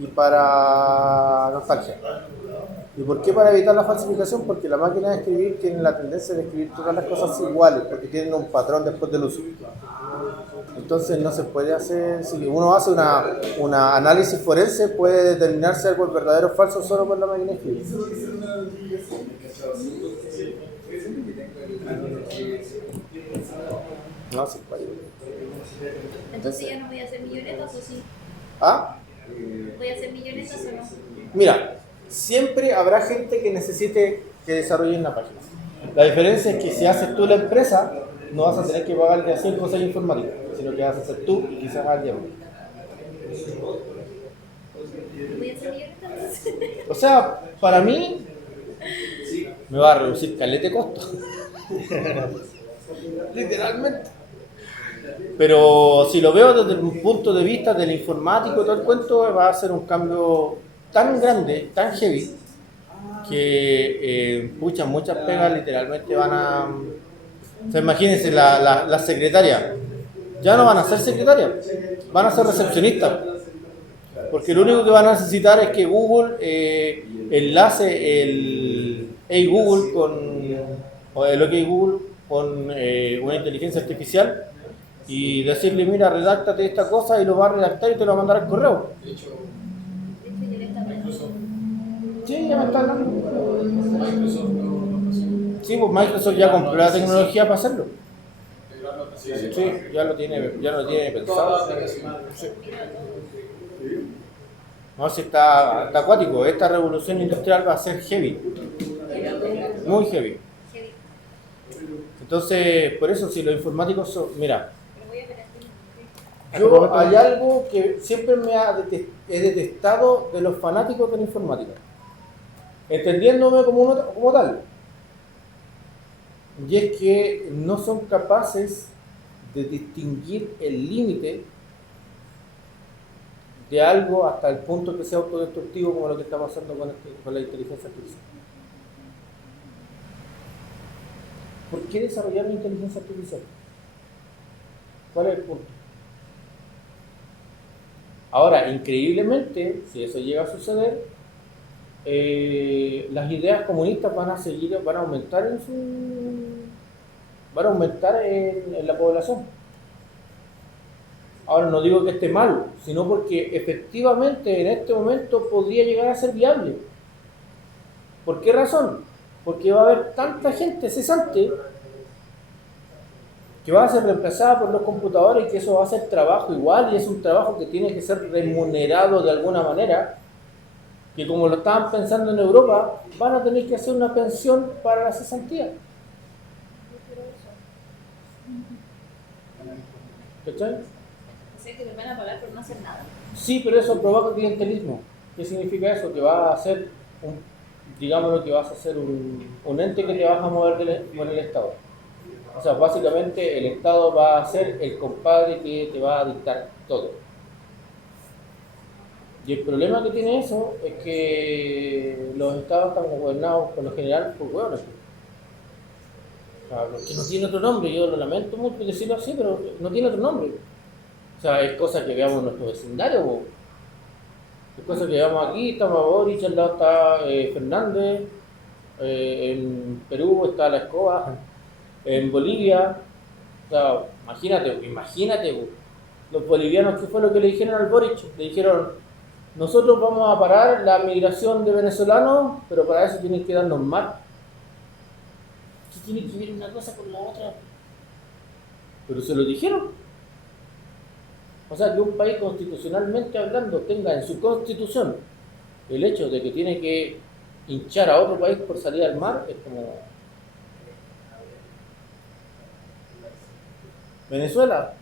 y para nostalgia. ¿Y por qué para evitar la falsificación? Porque la máquina de escribir tiene la tendencia de escribir todas las cosas iguales, porque tienen un patrón después del uso. Entonces no se puede hacer, si uno hace una análisis forense, puede determinar si algo es verdadero o falso solo por la máquina de escribir. No, sí, vaya. Entonces ya no voy a hacer millonetas o sí. ¿Ah? ¿Voy a hacer millonetas o no? Mira, siempre habrá gente que necesite que desarrollen la página. La diferencia es que si haces tú la empresa, no vas a tener que pagarle a 5 o 6 informáticos, sino que vas a hacer tú y quizás a alguien más. ¿Voy a hacer millonetas? O sea, para mí, me va a reducir caleta de costo. Literalmente. Pero si lo veo desde un punto de vista del informático y todo el cuento, va a ser un cambio tan grande, tan heavy, que muchas pegas literalmente van a... O sea, imagínense, las secretarias ya no van a ser secretarias, van a ser recepcionistas. Porque lo único que van a necesitar es que Google enlace el Hey Google o el OK Google con una inteligencia artificial y decirle, mira, redáctate esta cosa y lo va a redactar y te lo va a mandar al correo. De hecho, ya le está hablando. Sí, ya me está hablando. Sí, pues Microsoft ya compró la tecnología para hacerlo. Sí, ya lo tiene pensado. Sí. No, si está acuático. Esta revolución industrial va a ser heavy. Muy heavy. Entonces, por eso, si los informáticos son... Mira, yo hay algo que siempre he detestado de los fanáticos de la informática, entendiéndome como tal, y es que no son capaces de distinguir el límite de algo hasta el punto que sea autodestructivo, como lo que está pasando con la inteligencia artificial. ¿Por qué desarrollar una inteligencia artificial? ¿Cuál es el punto? Ahora, increíblemente, si eso llega a suceder, las ideas comunistas van a aumentar en la población. Ahora, no digo que esté mal, sino porque efectivamente en este momento podría llegar a ser viable. ¿Por qué razón? Porque va a haber tanta gente cesante que va a ser reemplazada por los computadores y que eso va a ser trabajo igual, y es un trabajo que tiene que ser remunerado de alguna manera, que como lo estaban pensando en Europa, van a tener que hacer una pensión para la cesantía. ¿Cachai? O sea que les van a pagar por no hacer nada. Sí, pero eso provoca clientelismo. ¿Qué significa eso? Que va a ser digámoslo, que vas a ser un ente que te vas a mover con el Estado. O sea, básicamente el Estado va a ser el compadre que te va a dictar todo. Y el problema que tiene eso es que los estados están gobernados por lo general por hueones. O sea, que no tiene otro nombre, yo lo lamento mucho decirlo así, pero no tiene otro nombre. O sea, es cosa que veamos en nuestro vecindario, es cosa que veamos aquí, está Boric, al lado está Fernández, en Perú está La Escoba, en Bolivia, o sea, imagínate, los bolivianos, ¿qué fue lo que le dijeron al Boric? Le dijeron, nosotros vamos a parar la migración de venezolanos, pero para eso tienen que darnos mar. ¿Qué tiene que ver una cosa con la otra? Pero se lo dijeron. O sea, que un país constitucionalmente hablando tenga en su constitución el hecho de que tiene que hinchar a otro país por salir al mar, es como... Venezuela,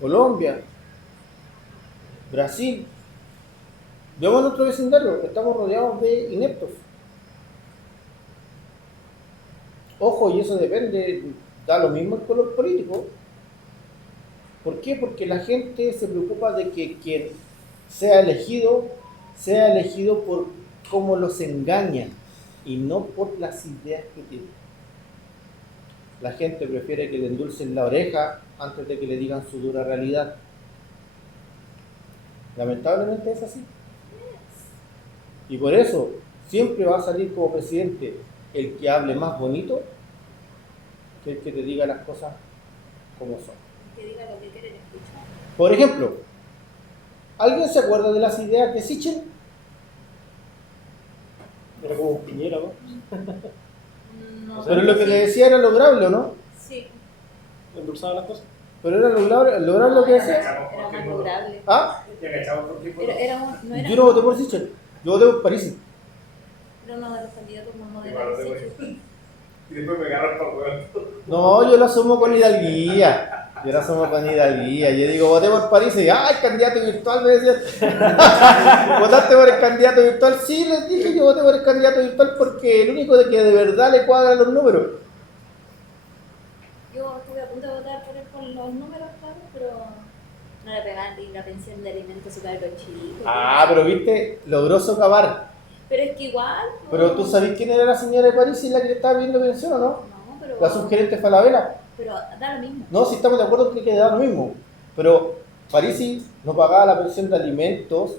Colombia, Brasil. Vemos nuestro vecindario, estamos rodeados de ineptos. Ojo, y eso depende, da lo mismo el color político. ¿Por qué? Porque la gente se preocupa de que quien sea elegido por cómo los engañan y no por las ideas que tienen. La gente prefiere que le endulcen la oreja antes de que le digan su dura realidad. Lamentablemente es así. Y por eso siempre va a salir como presidente el que hable más bonito que el que te diga las cosas como son. Que diga lo que quieren escuchar. Por ejemplo, ¿alguien se acuerda de las ideas de Sichel? Era como un Piñera, ¿no? No, Pero lo que le decía era lograble, ¿o no? Sí, Endulzaba las cosas. Pero era lograr lo que decía. era más lograble. ¿Ah? Ya cachamos por qué fue. No era, Yo no voté por Sichel, yo voté por París. era uno de los candidatos más Igual moderados. de de bueno. hecho. Y después me agarraron para hueón. No, yo lo asumo con hidalguía. Yo lo asumo con hidalguía. Yo digo, voté por París y ¡ay, candidato virtual! Me decían. ¿Votaste por el candidato virtual? Sí, les dije, yo voté por el candidato virtual porque el único de que de verdad le cuadran los números. Yo estuve a punto de votar por él por los números, claro, pero no le pegaban ni la pensión de alimentos a su cargo chico. Ah, pero viste, logró socavar. Pero es que igual. Pero tú sabés quién era la señora de París y la que estaba viendo pensión, ¿o no? No, pero. La subgerente Falabella. Pero da lo mismo. No, si estamos de acuerdo que da lo mismo. Pero Parisi no pagaba la pensión de alimentos,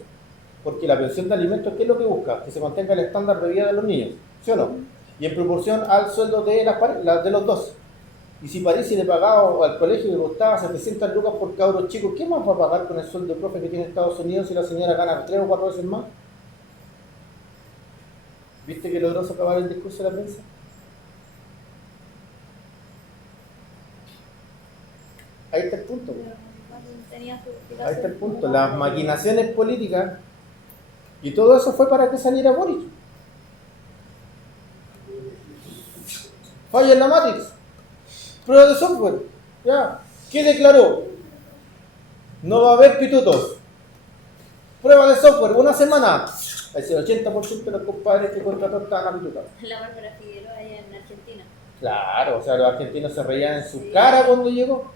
porque la pensión de alimentos, ¿qué es lo que busca? Que se mantenga el estándar de vida de los niños, ¿sí o no? Y en proporción al sueldo de de los dos. Y si Parisi le pagaba al colegio le costaba 700 lucas por cabros chicos, ¿qué más va a pagar con el sueldo de profe que tiene Estados Unidos si la señora gana 3 o 4 veces más? ¿Viste que logró socavar el discurso de la prensa? Ahí está el punto. Pero igual tenía su Ahí está el punto. Las maquinaciones políticas y todo eso fue para que saliera Boric. Falla en la Matrix. Prueba de software. Ya. ¿Qué declaró? No va a haber pitutos. Prueba de software. Una semana. El 80% de los compadres que contrató estaban a pitutar. La Bárbara Figueroa allá en Argentina. Claro, o sea, los argentinos se reían en su cara cuando llegó.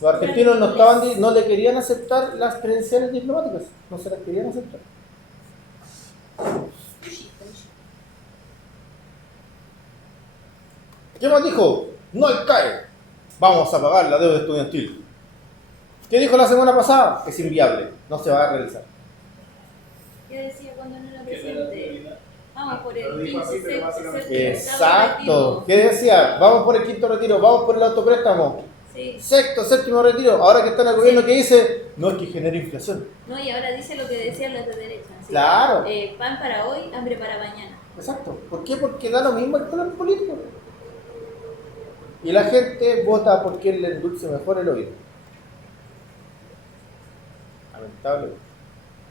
Los argentinos no le querían aceptar las credenciales diplomáticas, no se las querían aceptar. ¿Qué más dijo? No al CAE, vamos a pagar la deuda estudiantil. ¿Qué dijo la semana pasada? Es inviable, no se va a realizar. ¿Qué decía cuando no era presidente? Vamos por el 15, Exacto. ¿Qué decía? Vamos por el quinto retiro, vamos por el autopréstamo. Sí. Sexto, séptimo retiro. Ahora que está en el gobierno, ¿qué dice? No, es que genera inflación. No, y ahora dice lo que decían los de derecha. ¿Sí? Claro. Pan para hoy, hambre para mañana. Exacto. ¿Por qué? Porque da lo mismo el color político. Y la gente vota por quien le endulce mejor el oído. Lamentable.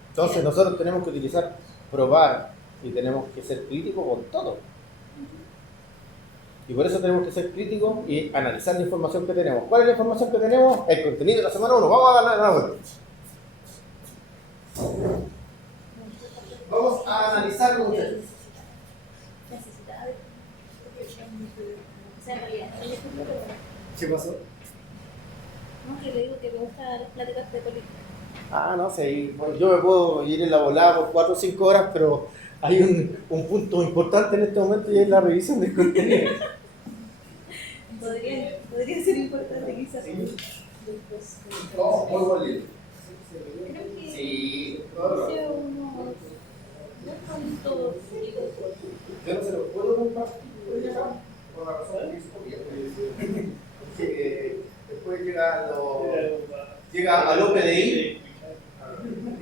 Entonces nosotros tenemos que utilizar, probar y tenemos que ser críticos con todo. Y por eso tenemos que ser críticos y analizar la información que tenemos. ¿Cuál es la información que tenemos? El contenido de la semana 1. Vamos a darle la vuelta. Vamos a analizarlo, muchachos. Necesitaba ver. O sea, en realidad, ¿Qué pasó? no, que le digo que me gustan las pláticas de política. Ah, no sé, bueno, yo me puedo ir en la volada por 4 o 5 horas, pero hay un punto importante en este momento y es la revisión del contenido. Podría ser importante quizás. Oh, muy buen libro. Creo que Sí, hice unos puntos. yo no se lo puedo compartir por la razón que después llega al OPDI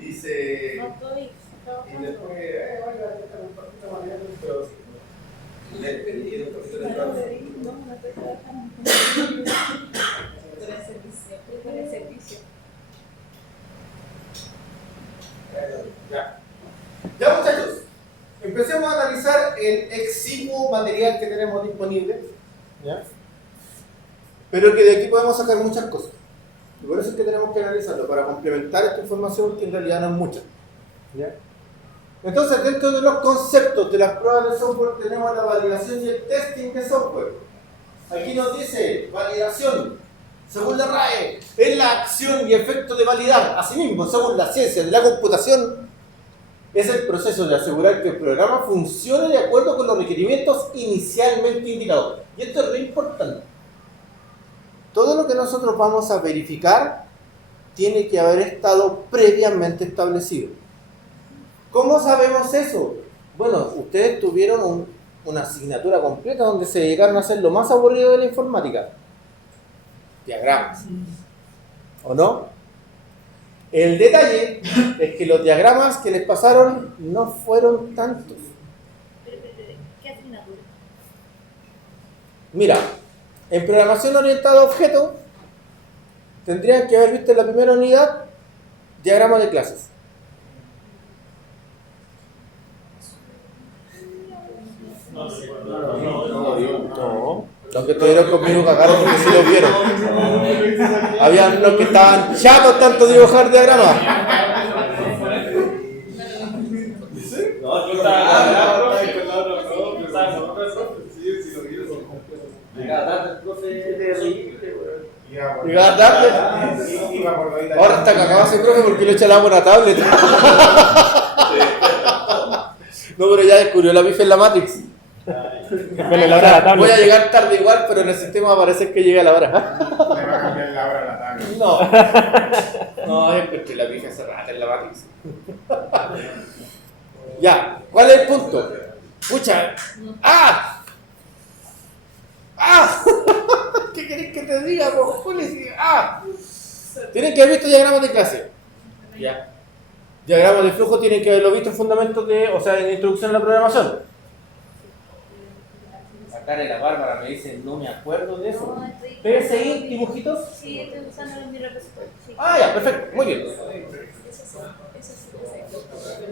y se... No estoy Y después, esta compartida manera, pero sí. Le pedí un poquito de trabajo. no estoy trabajando. Por el servicio. Ya muchachos, empecemos a analizar el exiguo material que tenemos disponible, ¿ya? Pero que de aquí podemos sacar muchas cosas. Y por eso es que tenemos que analizarlo, para complementar esta información que en realidad no es mucha, ¿ya? Entonces, dentro de los conceptos de las pruebas de software tenemos la validación y el testing de software. Aquí nos dice, validación, según la RAE, es la acción y efecto de validar. Asimismo, según la ciencia de la computación, es el proceso de asegurar que el programa funcione de acuerdo con los requerimientos inicialmente indicados. Y esto es lo importante. Todo lo que nosotros vamos a verificar tiene que haber estado previamente establecido. ¿Cómo sabemos eso? Bueno, ustedes tuvieron una asignatura completa donde se dedicaron a hacer lo más aburrido de la informática. Diagramas. ¿O no? El detalle es que los diagramas que les pasaron no fueron tantos. Pero, ¿qué asignatura? Mira, en programación orientada a objetos tendrían que haber visto en la primera unidad diagrama de clases. No. Los que estuvieron conmigo cagaron porque sí los vieron. Había unos que estaban chatos tanto de dibujar diagramas. No, yo estaba con la otra Ahora está cagado ese profe porque le echa el agua a una tablet. No, pero ya descubrió la bife en la Matrix. Bueno, la hora de la tablet. Voy a llegar tarde igual, pero en el sistema va a parecer que llega a la hora. Le va a cambiar la hora a la tablet. No, encontré la bife hace rato en la Matrix. Ya, ¿cuál es el punto? Pucha. ¡Ah! ¡Ah! ¿Qué querés que te diga, cojones? ¡Ah! Tienen que haber visto diagramas de clase. Ya. Diagramas de flujo tienen que haberlo visto en fundamentos en introducción a la programación. Acá en la Bárbara me dice, no me acuerdo de eso. No, estoy... PSI, dibujitos. Sí, estoy usando mi repositorio. Sí. Ah, ya, perfecto, muy bien. Eso sí.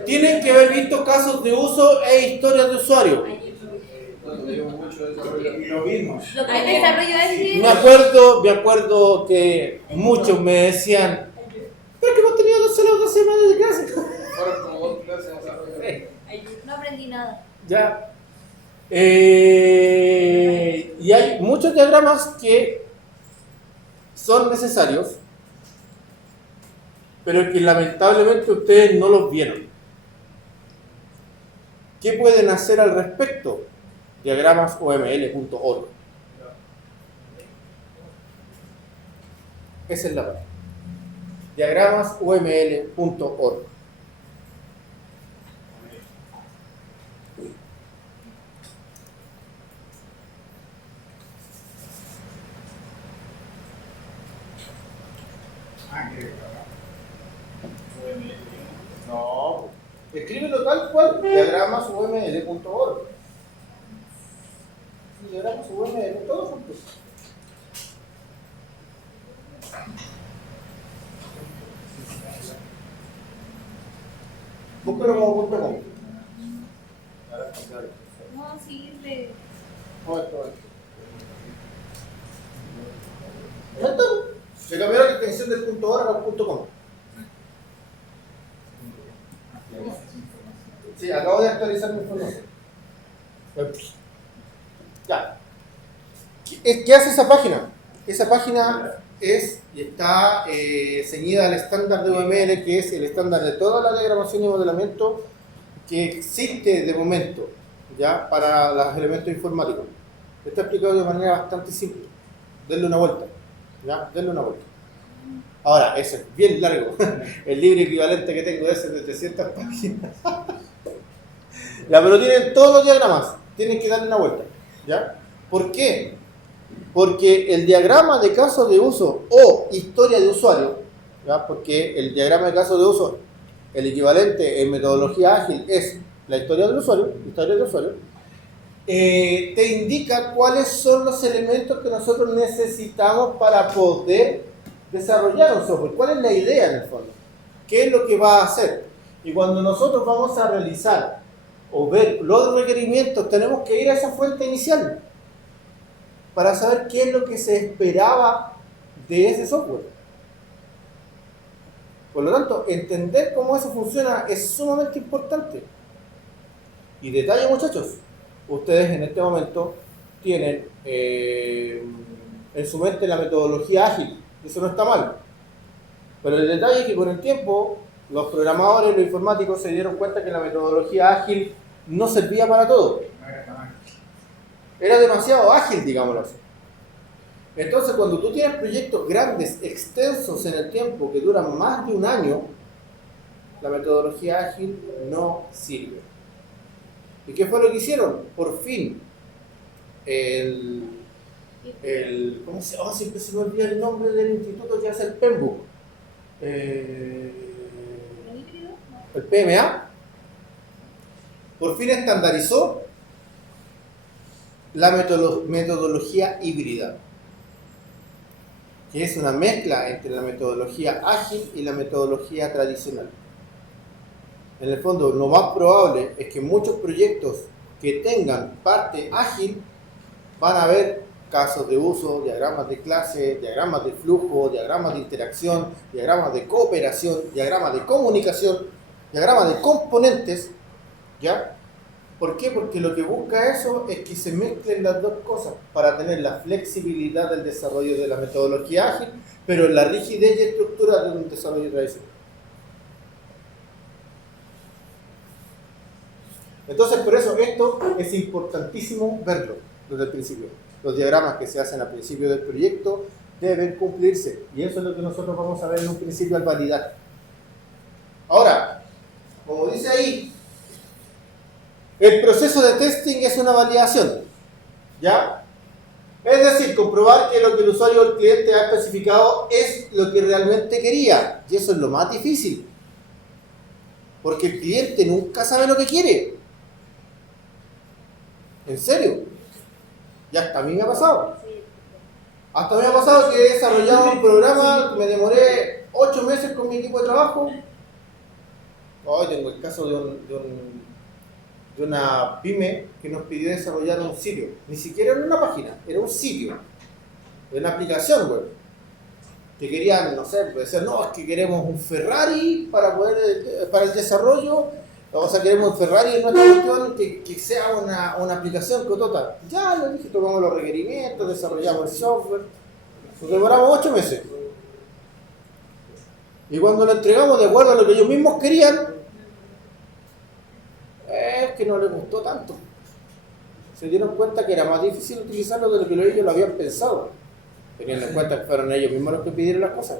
Tienen que haber visto casos de uso e historias de usuario. Y lo vimos. Lo que desarrollo es... Me acuerdo que muchos me decían, pero que hemos tenido solo 2 semanas de clase. Fueron como 2 clases, o sea, No aprendí nada. Ya. Y hay muchos diagramas que son necesarios, pero que lamentablemente ustedes no los vieron. ¿Qué pueden hacer al respecto? Diagramasoml.org. Esa es la parte. Diagramasoml.org. No, escríbelo tal cual, diagramasuml.org. Diagramasuml, todos juntos. Búscalo como .com. No, sirve. Ya está. Se cambió la extensión del .org al .com. Sí, acabo de actualizar mi información. Ya. ¿Qué hace esa página? Esa página es y está ceñida al estándar de UML, que es el estándar de toda la diagramación y modelamiento que existe de momento, ya, para los elementos informáticos. Está explicado de manera bastante simple. Denle una vuelta. ¿Ya? Denle una vuelta. Ahora, ese es bien largo. El libro equivalente que tengo ese es de 300 páginas. Ya, pero tienen todos los diagramas. Tienen que darle una vuelta. ¿Ya? ¿Por qué? Porque el diagrama de caso de uso o historia de usuario, ¿ya? Porque el diagrama de caso de uso, el equivalente en metodología ágil es la historia del usuario, te indica cuáles son los elementos que nosotros necesitamos para poder desarrollar un software. ¿Cuál es la idea en el fondo? ¿Qué es lo que va a hacer? Y cuando nosotros vamos a realizar o ver los requerimientos, tenemos que ir a esa fuente inicial para saber qué es lo que se esperaba de ese software. Por lo tanto, entender cómo eso funciona es sumamente importante. Y detalle, muchachos, ustedes en este momento tienen en su mente la metodología ágil. Eso no está mal. Pero el detalle es que con el tiempo los programadores, los informáticos se dieron cuenta que la metodología ágil no servía para todo. Era demasiado ágil, digámoslo así. Entonces, cuando tú tienes proyectos grandes, extensos en el tiempo, que duran más de un año, la metodología ágil no sirve. ¿Y qué fue lo que hicieron? Por fin, ¿cómo se llama? Siempre se me olvida el nombre del instituto que hace el PMBOK. El PMA. Por fin estandarizó la metodología híbrida, que es una mezcla entre la metodología ágil y la metodología tradicional. En el fondo, lo más probable es que muchos proyectos que tengan parte ágil van a haber casos de uso, diagramas de clase, diagramas de flujo, diagramas de interacción, diagramas de cooperación, diagramas de comunicación, diagramas de componentes, ¿ya? ¿Por qué? Porque lo que busca eso es que se mezclen las dos cosas para tener la flexibilidad del desarrollo de la metodología ágil, pero la rigidez y estructura de un desarrollo tradicional. Entonces, por eso esto es importantísimo verlo desde el principio. Los diagramas que se hacen al principio del proyecto deben cumplirse, y eso es lo que nosotros vamos a ver en un principio al validar. Ahora, como dice ahí, el proceso de testing es una validación, ¿ya? Es decir, comprobar que lo que el usuario o el cliente ha especificado es lo que realmente quería, y eso es lo más difícil, porque el cliente nunca sabe lo que quiere. ¿En serio? Y hasta a mí me ha pasado. Hasta a mí me ha pasado que he desarrollado un programa, me demoré 8 meses con mi equipo de trabajo. Hoy tengo el caso de una pyme que nos pidió desarrollar un sitio. Ni siquiera era una página, era un sitio. Era una aplicación web. Que querían, no sé, decían, no, es que queremos un Ferrari para el desarrollo. O sea, queremos un Ferrari en nuestra cuestión que sea una aplicación cotota. Ya, les dije, tomamos los requerimientos, desarrollamos el software. Nos demoramos 8 meses. Y cuando lo entregamos de acuerdo a lo que ellos mismos querían, es que no les gustó tanto. Se dieron cuenta que era más difícil utilizarlo de lo que ellos lo habían pensado, teniendo en cuenta que fueron ellos mismos los que pidieron las cosas.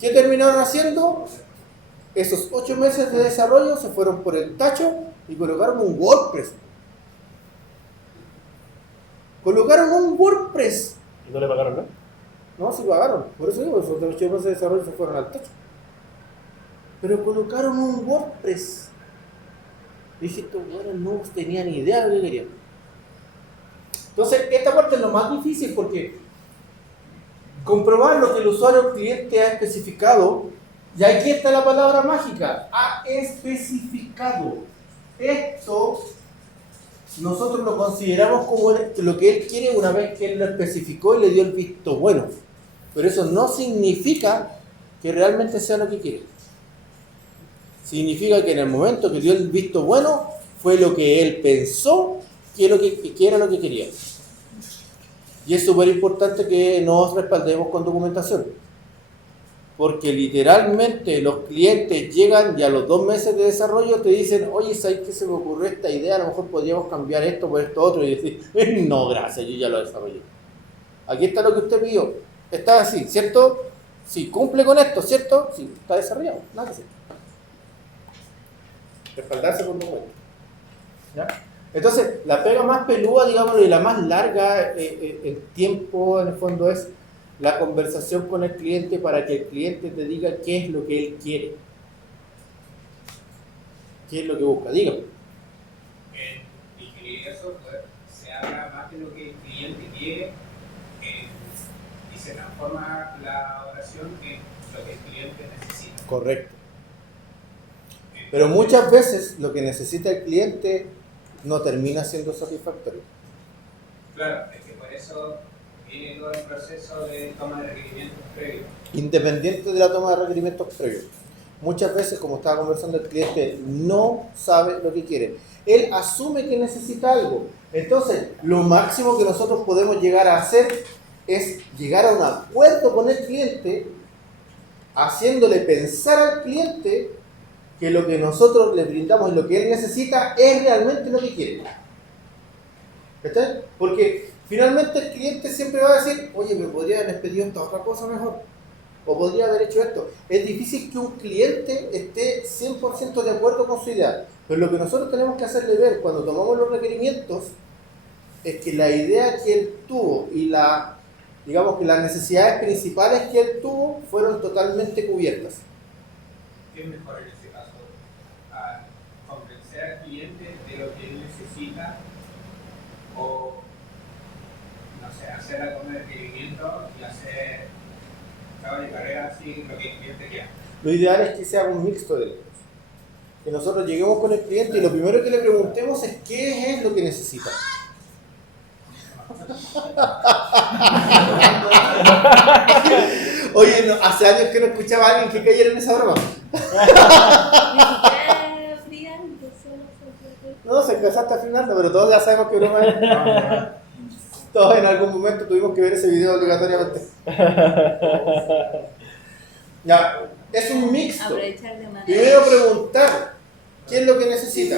¿Qué terminaron haciendo? Esos 8 meses de desarrollo se fueron por el tacho y colocaron un WordPress. Colocaron un WordPress. ¿Y no le pagaron nada? No, sí pagaron. Por eso digo, esos 8 meses de desarrollo se fueron al tacho. Pero colocaron un WordPress. Dije, estos buenos no tenían ni idea de lo que querían. Entonces, esta parte es lo más difícil porque comprobar lo que el usuario o el cliente ha especificado. Y aquí está la palabra mágica, ha especificado. Esto nosotros lo consideramos como lo que él quiere una vez que él lo especificó y le dio el visto bueno. Pero eso no significa que realmente sea lo que quiere. Significa que en el momento que dio el visto bueno, fue lo que él pensó que era lo que quería. Y es súper importante que nos respaldemos con documentación. Porque literalmente los clientes llegan y a los 2 meses de desarrollo te dicen, oye, ¿sabes qué se me ocurrió esta idea? A lo mejor podríamos cambiar esto por esto otro. Y decir, no, gracias, yo ya lo desarrollé. Aquí está lo que usted pidió. Está así, ¿cierto? Sí, cumple con esto, ¿cierto? Sí, está desarrollado. Nada que hacer. Respaldarse con documentos. ¿Ya? Entonces, la pega más peluda, digamos, y la más larga en tiempo, en el fondo, es la conversación con el cliente para que el cliente te diga qué es lo que él quiere. ¿Qué es lo que busca? Dígame. En ingeniería de software se habla más de lo que el cliente quiere y se transforma la oración en lo que el cliente necesita. Correcto. Pero muchas veces lo que necesita el cliente no termina siendo satisfactorio. Claro, es que por eso viene todo el proceso de toma de requerimientos previos. Independiente de la toma de requerimientos previos. Muchas veces, como estaba conversando, el cliente no sabe lo que quiere. Él asume que necesita algo. Entonces, lo máximo que nosotros podemos llegar a hacer es llegar a un acuerdo con el cliente, haciéndole pensar al cliente que lo que nosotros le brindamos y lo que él necesita es realmente lo que quiere. ¿Está? Porque finalmente el cliente siempre va a decir, oye, me podría haber pedido esta otra cosa mejor, o podría haber hecho esto. Es difícil que un cliente esté 100% de acuerdo con su idea, pero lo que nosotros tenemos que hacerle ver cuando tomamos los requerimientos es que la idea que él tuvo y digamos que las necesidades principales que él tuvo fueron totalmente cubiertas. ¿Qué es mejor en este caso? ¿Convencer al cliente de lo que él necesita o, no sé, hacer algún requerimiento y hacer cabo de carrera así lo que el cliente quiera? Lo ideal es que sea un mixto de ellos. Que nosotros lleguemos con el cliente y lo primero que le preguntemos es qué es lo que necesita. Oye, no, hace años que no escuchaba a alguien que cayera en esa broma. No, se alcanzaste a Fernando, pero todos ya sabemos que broma es. Todos en algún momento tuvimos que ver ese video obligatoriamente. Ya, es un mixto. Primero preguntar qué es lo que necesita.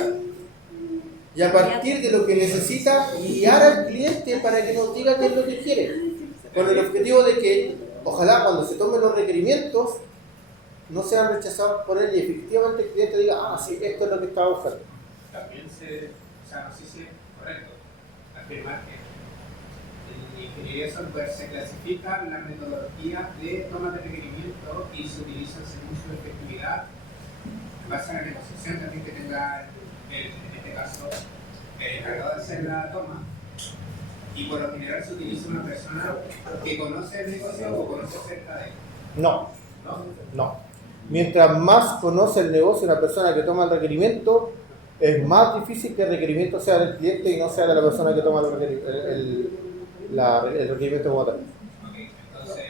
Y a partir de lo que necesita, guiar al cliente para que nos diga qué es lo que quiere. Con el objetivo de que, ojalá cuando se tomen los requerimientos, no sean rechazados por él y efectivamente el cliente diga, ah, sí, esto es lo que estaba buscando. También no sé si es correcto afirmar que en ingeniería de software se clasifican las metodologías de toma de requerimiento y se utilizan según su efectividad en base a la negociación también que tenga en este caso el encargado de hacer la toma, y por lo general se utiliza una persona que conoce el negocio o conoce acerca de él. No. ¿No? No. Mientras más conoce el negocio la persona que toma el requerimiento, es más difícil que el requerimiento sea del cliente y no sea de la persona que toma el requerimiento como tal. Okay, entonces,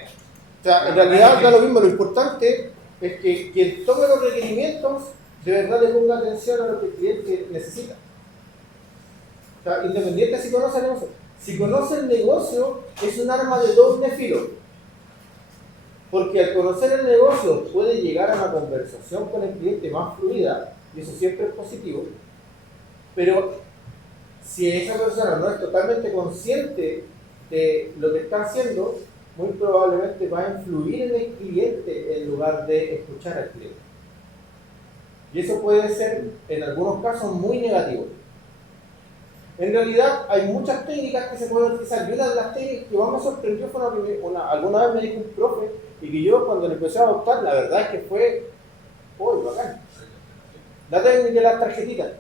O sea, en realidad da lo mismo, lo importante es que quien tome los requerimientos de verdad le ponga atención a lo que el cliente necesita. O sea, independiente si conoce el negocio. Si conoce el negocio, es un arma de doble filo. Porque al conocer el negocio puede llegar a una conversación con el cliente más fluida, y eso siempre es positivo. Pero si esa persona no es totalmente consciente de lo que está haciendo, muy probablemente va a influir en el cliente en lugar de escuchar al cliente. Y eso puede ser, en algunos casos, muy negativo. En realidad, hay muchas técnicas que se pueden utilizar. Y una de las técnicas que más me sorprendió fue alguna vez me dijo un profe, y que yo cuando le empecé a adoptar, la verdad es que fue, uy, bacán. La técnica de las tarjetitas.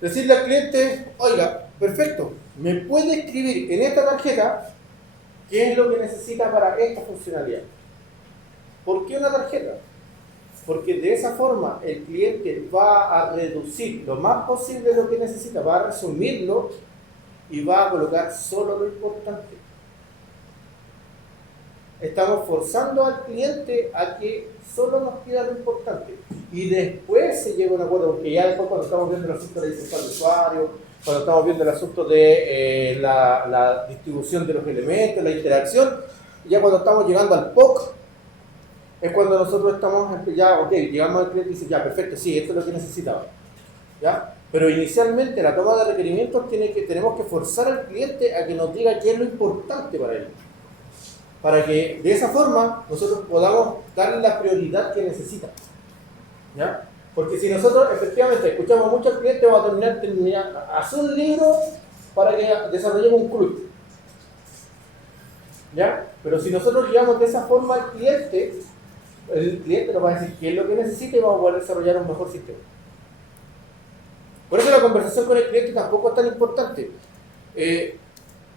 Decirle al cliente, oiga, perfecto, ¿me puede escribir en esta tarjeta qué es lo que necesita para esta funcionalidad? ¿Por qué una tarjeta? Porque de esa forma el cliente va a reducir lo más posible lo que necesita, va a resumirlo y va a colocar solo lo importante. Estamos forzando al cliente a que solo nos pida lo importante y después se llega a un acuerdo, porque ya después cuando estamos viendo el asunto de la interfaz de usuario, cuando estamos viendo el asunto de la distribución de los elementos, la interacción, ya cuando estamos llegando al POC, es cuando nosotros estamos ya, ok, llegamos al cliente y dice, ya, perfecto, sí, esto es lo que necesitaba. ¿Ya? Pero inicialmente la toma de requerimientos tenemos que forzar al cliente a que nos diga qué es lo importante para él. Para que de esa forma nosotros podamos darle la prioridad que necesita. ¿Ya? Porque si nosotros efectivamente escuchamos mucho al cliente, vamos a terminar, hacer un libro para que desarrollemos un club. ¿Ya? Pero si nosotros guiamos de esa forma al cliente, el cliente nos va a decir qué es lo que necesita y vamos a poder desarrollar un mejor sistema. Por eso la conversación con el cliente tampoco es tan importante.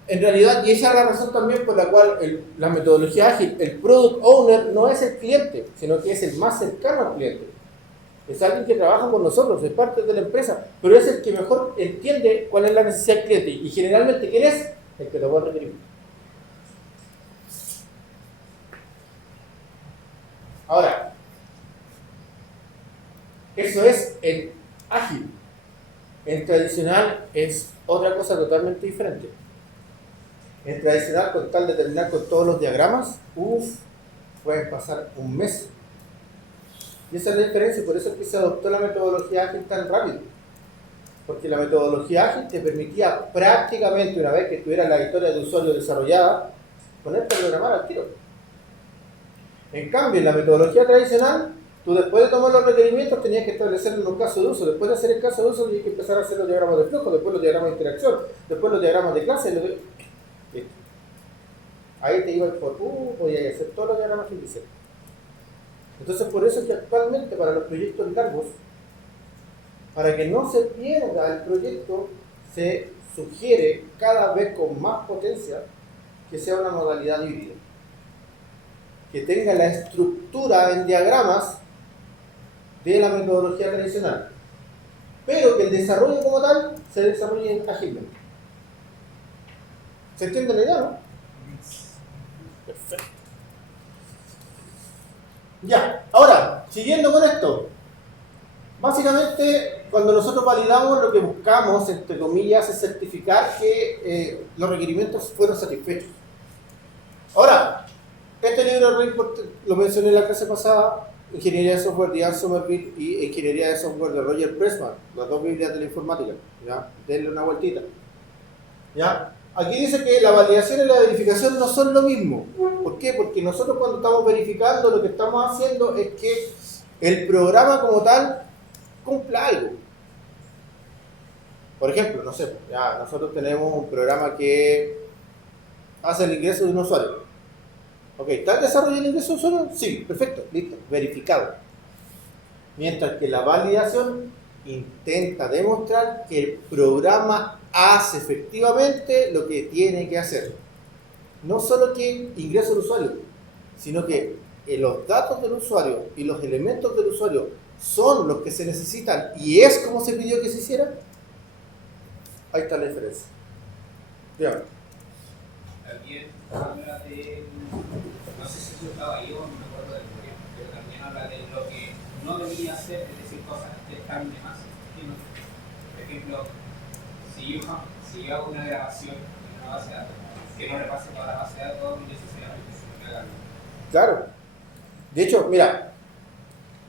En realidad, y esa es la razón también por la cual la metodología ágil, el product owner no es el cliente, sino que es el más cercano al cliente. Es alguien que trabaja con nosotros, es parte de la empresa, pero es el que mejor entiende cuál es la necesidad del cliente. Y generalmente, ¿quién es? El que lo va a requerir. Ahora, eso es el ágil. En tradicional es otra cosa totalmente diferente. En tradicional, con tal de terminar con todos los diagramas, pueden pasar un mes. Y esa es la diferencia, por eso es que se adoptó la metodología ágil tan rápido. Porque la metodología ágil te permitía prácticamente, una vez que tuviera la historia de usuario desarrollada, ponerte a programar al tiro. En cambio, en la metodología tradicional, tú después de tomar los requerimientos tenías que establecer unos casos de uso. Después de hacer el caso de uso tenías que empezar a hacer los diagramas de flujo, después los diagramas de interacción, después los diagramas de clase. Listo. Ahí te ibas por podías hacer todos los diagramas que quisieras. Entonces, por eso es que actualmente para los proyectos largos, para que no se pierda el proyecto, se sugiere cada vez con más potencia que sea una modalidad híbrida, que tenga la estructura en diagramas de la metodología tradicional, pero que el desarrollo como tal se desarrolle ágilmente. ¿Se entiende la idea, no? Perfecto. Ya, ahora, siguiendo con esto, básicamente cuando nosotros validamos lo que buscamos, entre comillas, es certificar que los requerimientos fueron satisfechos. Ahora, este libro lo mencioné en la clase pasada, Ingeniería de Software de Ian Somerville y Ingeniería de Software de Roger Pressman, las dos Biblias de la informática. ¿Ya? Denle una vueltita. ¿Ya? Aquí dice que la validación y la verificación no son lo mismo. ¿Por qué? Porque nosotros cuando estamos verificando lo que estamos haciendo es que el programa como tal cumpla algo. Por ejemplo, no sé, ya nosotros tenemos un programa que hace el ingreso de un usuario. Ok, ¿está el desarrollo del ingreso de usuario? Sí, perfecto, listo, verificado. Mientras que la validación intenta demostrar que el programa hace efectivamente lo que tiene que hacer. No solo que ingresa el usuario, sino que los datos del usuario y los elementos del usuario son los que se necesitan y es como se pidió que se hiciera. Ahí está la diferencia. Dígame. También habla de, no sé si eso estaba ahí o no me acuerdo del proyecto, pero también habla de lo que no debería hacer, es decir, cosas que están de más. Por ejemplo, si yo hago una grabación en una base de datos, que no le pase toda la base de datos necesariamente, sino que haga algo. Claro. De hecho, mira,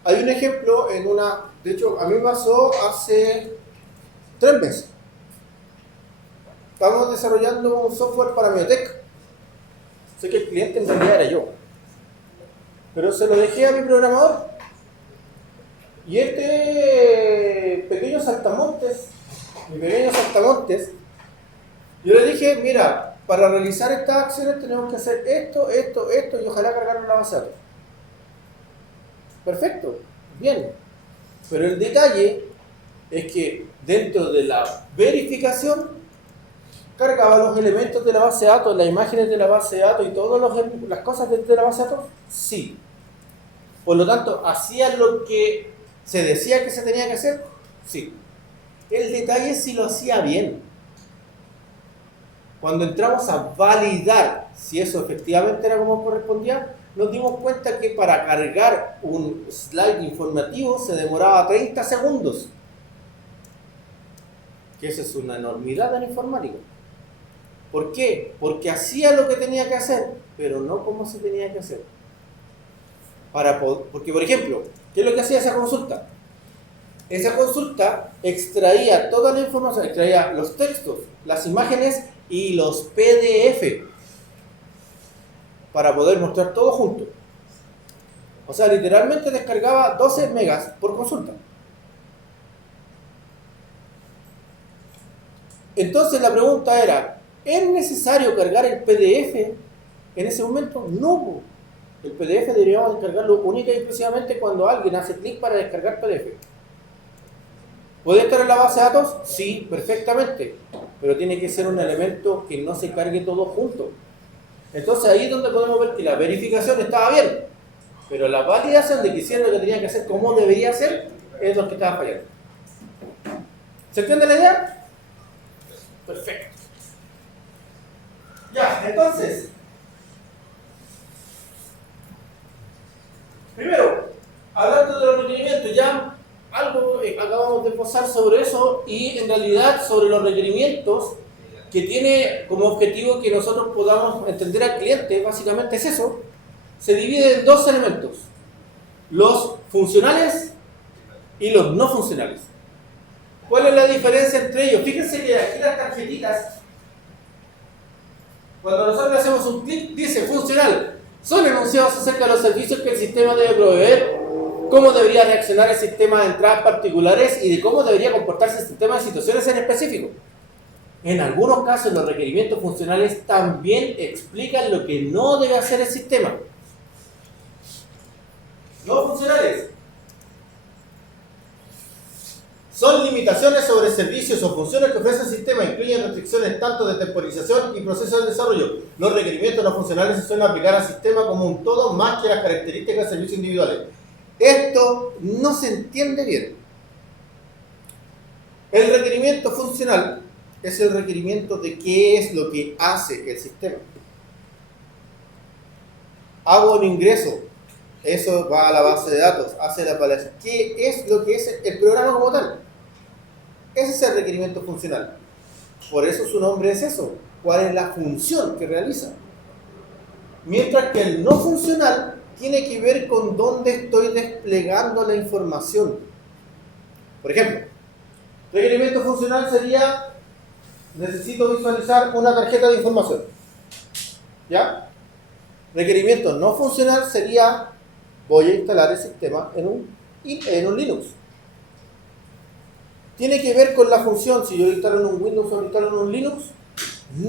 hay un ejemplo en una... De hecho, a mí me pasó hace 3 meses. Estamos desarrollando un software para Biotech. Sé que el cliente en realidad era yo. Pero se lo dejé a mi programador. Y este pequeño saltamontes, yo le dije, mira, para realizar estas acciones tenemos que hacer esto, y ojalá cargarlo en la base de datos. Perfecto, bien. Pero el detalle es que dentro de la verificación cargaba los elementos de la base de datos, las imágenes de la base de datos y todas las cosas de la base de datos, sí. Por lo tanto, hacía lo que se decía que se tenía que hacer, sí. El detalle es si lo hacía bien. Cuando entramos a validar si eso efectivamente era como correspondía, nos dimos cuenta que para cargar un slide informativo se demoraba 30 segundos. Que esa es una enormidad en informática. ¿Por qué? Porque hacía lo que tenía que hacer, pero no como se tenía que hacer. Porque, por ejemplo, ¿qué es lo que hacía esa consulta? Esa consulta extraía toda la información, extraía los textos, las imágenes y los PDF para poder mostrar todo junto. O sea, literalmente descargaba 12 megas por consulta. Entonces la pregunta era, ¿es necesario cargar el PDF en ese momento? No. El PDF deberíamos descargarlo única y exclusivamente cuando alguien hace clic para descargar PDF. ¿Puede estar en la base de datos? Sí, perfectamente. Pero tiene que ser un elemento que no se cargue todo junto. Entonces ahí es donde podemos ver que la verificación estaba bien, pero la validación de que hiciera lo que tenía que hacer como debería ser es lo que estaba fallando. ¿Se entiende la idea? Perfecto. Ya, entonces, primero, hablando de los requerimientos, ya algo acabamos de posar sobre eso y en realidad sobre los requerimientos que tiene como objetivo que nosotros podamos entender al cliente, básicamente es eso, se divide en 2 elementos, los funcionales y los no funcionales. ¿Cuál es la diferencia entre ellos? Fíjense que aquí las tarjetitas, cuando nosotros hacemos un clic, dice funcional. Son enunciados acerca de los servicios que el sistema debe proveer, cómo debería reaccionar el sistema de entradas particulares y de cómo debería comportarse el sistema en situaciones en específico. En algunos casos, los requerimientos funcionales también explican lo que no debe hacer el sistema. No funcionales son limitaciones sobre servicios o funciones que ofrece el sistema, incluyen restricciones tanto de temporización y proceso de desarrollo. Los requerimientos no funcionales se suelen aplicar al sistema como un todo más que las características de servicios individuales. Esto no se entiende bien. El requerimiento funcional es el requerimiento de qué es lo que hace el sistema. Hago un ingreso, eso va a la base de datos, hace la evaluación. ¿Qué es lo que es el programa como tal? Ese es el requerimiento funcional. Por eso su nombre es eso. ¿Cuál es la función que realiza? Mientras que el no funcional tiene que ver con dónde estoy desplegando la información. Por ejemplo, requerimiento funcional sería: necesito visualizar una tarjeta de información. ¿Ya? Requerimiento no funcional sería: voy a instalar el sistema en un Linux. Tiene que ver con la función. Si yo lo instalo en un Windows o lo instalo en un Linux,